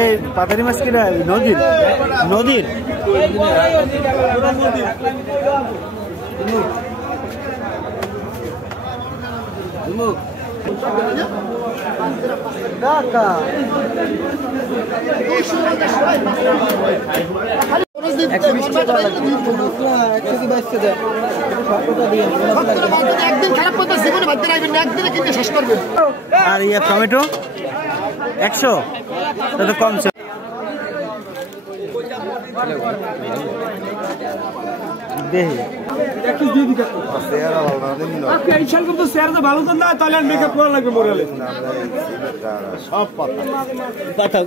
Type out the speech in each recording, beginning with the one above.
এই পাতারি মাছ কিনা নদীর নদীর আর ইয়ে টমেটো 100 তো কম ভালো তো না তাহলে মেকআপ করা লাগবে মোরালে সব পাঠাও।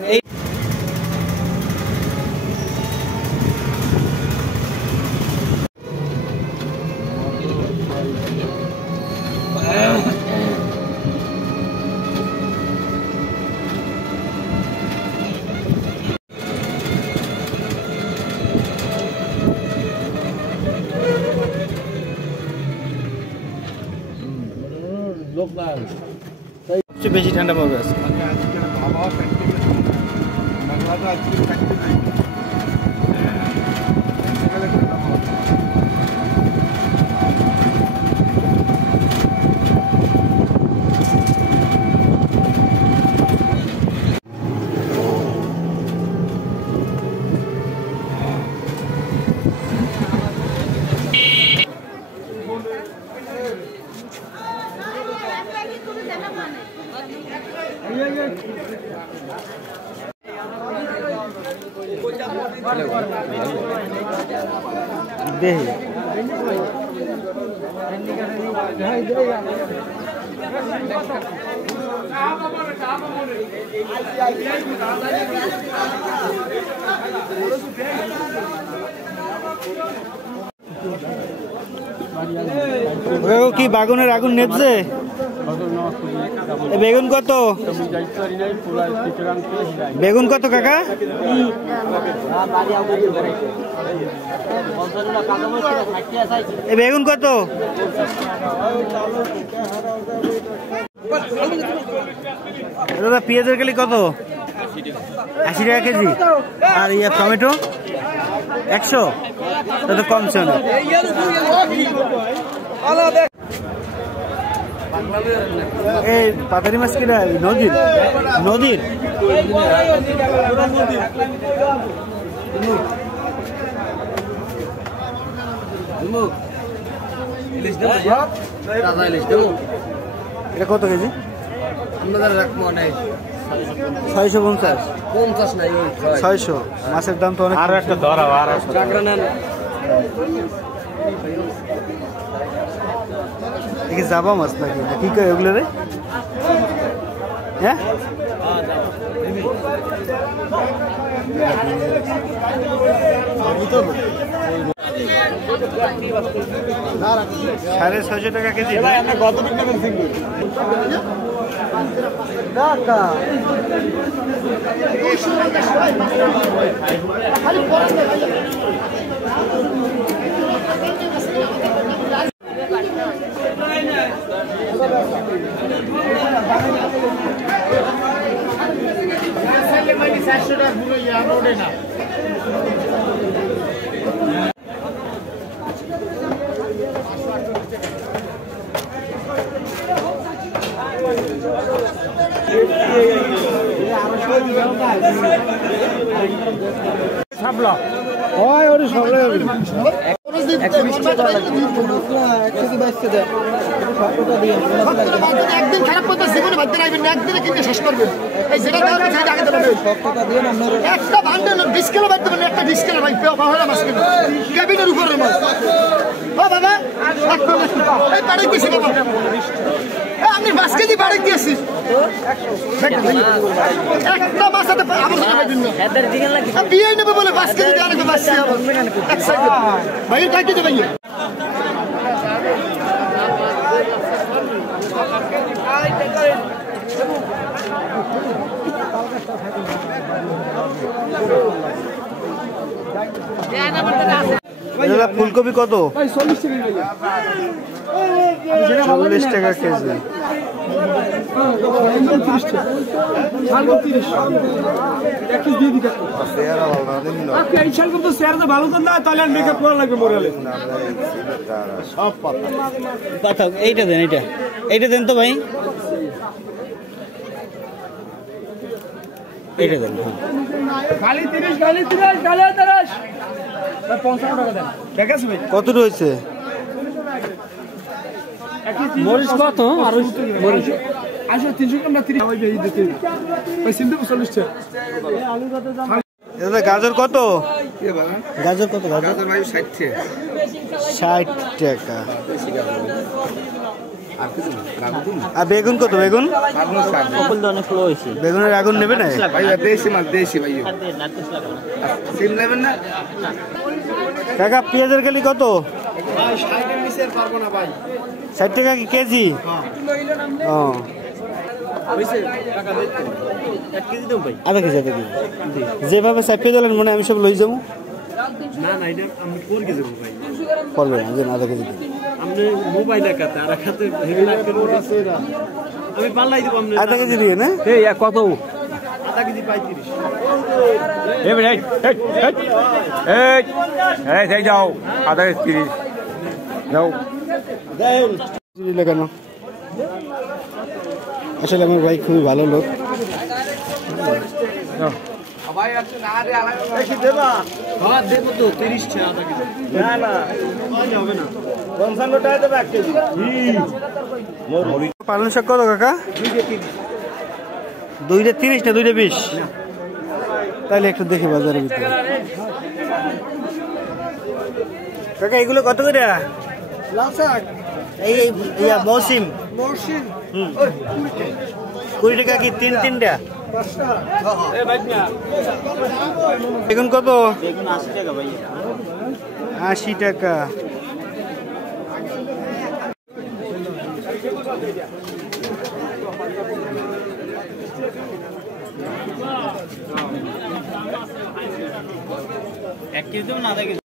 সবচেয়ে বেশি ঠান্ডা পড়বে আজকে। কি বাগুনের আগুন নেপছে? বেগুন কত? বেগুন কত কাকা? বেগুন কত? দাদা পেঁয়াজের কেজি কত? 80 টাকা কেজি। আর ইয়ে টমেটো 100 তো কমছে না। এই পাতারি মাছ কিনা নদীর নদীর এটা কত কেজি? 650 600। মাছের দাম তো অনেক। আর একটা ধরা আর কি জাবা মাছ নাকি কি কয় ওগুলো রে? হ্যাঁ 650 টাকা কেজি। একদিন খারাপ করতে জীবনে ভাবতে রাখবেন না, একদিনে কিনে শেষ করবেন। একটা ভান্ডার 20 কিলো বাড়তে পারেন, একটা 20 কিলো ভাই পাহাড়া মাছ কিলো ক্যাবিনের উপরে মাছ। ও বাবা এই বাড়ি গেছি বাবা, আমি 5 কেজি বাড়ি দিয়েছি। একটা মাছ হাতে আবর্জনা পাইবেন না, বিয়ে নেবে বলে 5 কেজি দিয়ে আরেকটা বাঁচছি ভাই। কাকে দেবে ভাই? ফুলকপি কত? 40 টাকা কেজি। পাঠাও এইটা দেন, এইটা দেন তো ভাই, এইটা দেন। কত রয়েছে মরিচ কত? আর মরিচ 300 গ্রাম না 30 দাদা গাজর কত? গাজর কত? গাজর ভাই 60 টাকা। আর বেগুন কত? বেগুন বেগুনের আগুন নেবে না? কাকা পেঁয়াজের কেজি কত? 60 টাকা কি কেজি? ও আধা কেজি যেভাবে চাপিয়ে দিলেন মনে আমি সব লই যাবো। পড়বে না আধা কেজি আধা কেজি দিয়ে না? কত? যাও আধা কেজি 30 যাও। কেন আসলে আমার ভাই খুবই ভালো লোক। পালং শাক কত কাকা? 2টা 30 না 2টা 20? তাহলে একটু দেখি বাজারের ভিতরে। কাকা এগুলো কত করে? এই মৌসিম 20 টাকা কি 3টা? বেগুন কত? 80 টাকা। এক কেজি না আধা কেজি?